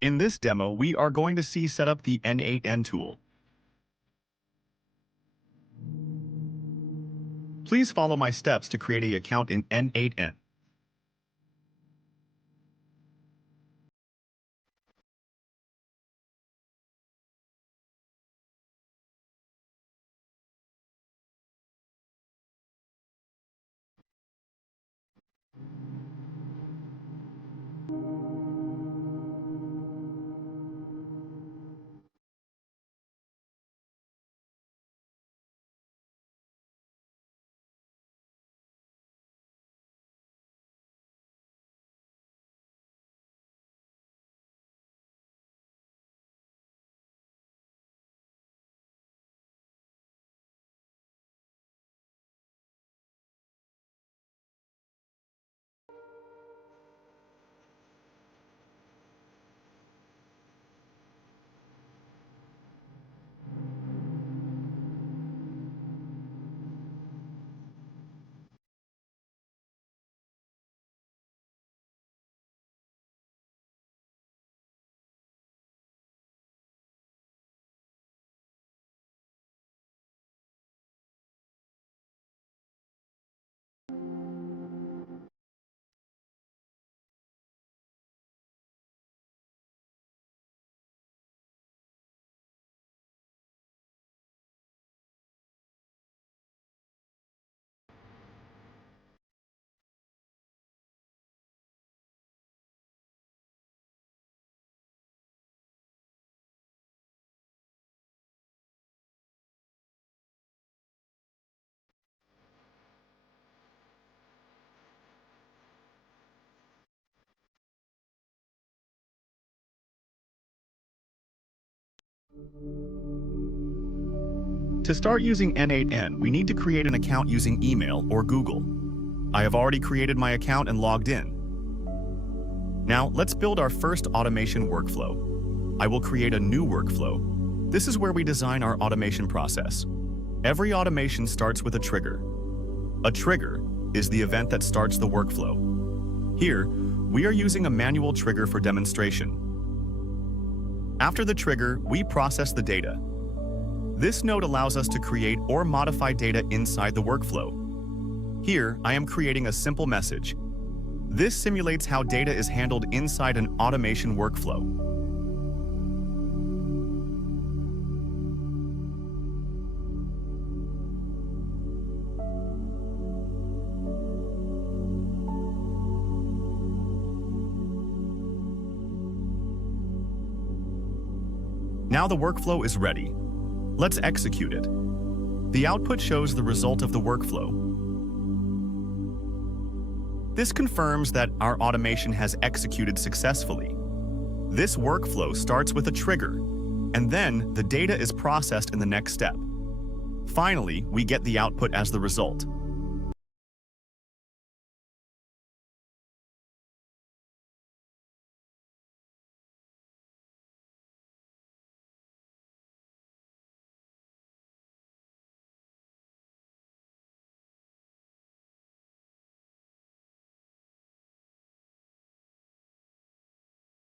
In this demo, we are going to set up the n8n tool. Please follow my steps to create an account in n8n. To start using n8n, we need to create an account using email or Google. I have already created my account and logged in. Now, let's build our first automation workflow. I will create a new workflow. This is where we design our automation process. Every automation starts with a trigger. A trigger is the event that starts the workflow. Here, we are using a manual trigger for demonstration. After the trigger, we process the data. This node allows us to create or modify data inside the workflow. Here, I am creating a simple message. This simulates how data is handled inside an automation workflow. Now the workflow is ready. Let's execute it. The output shows the result of the workflow. This confirms that our automation has executed successfully. This workflow starts with a trigger, and then the data is processed in the next step. Finally, we get the output as the result.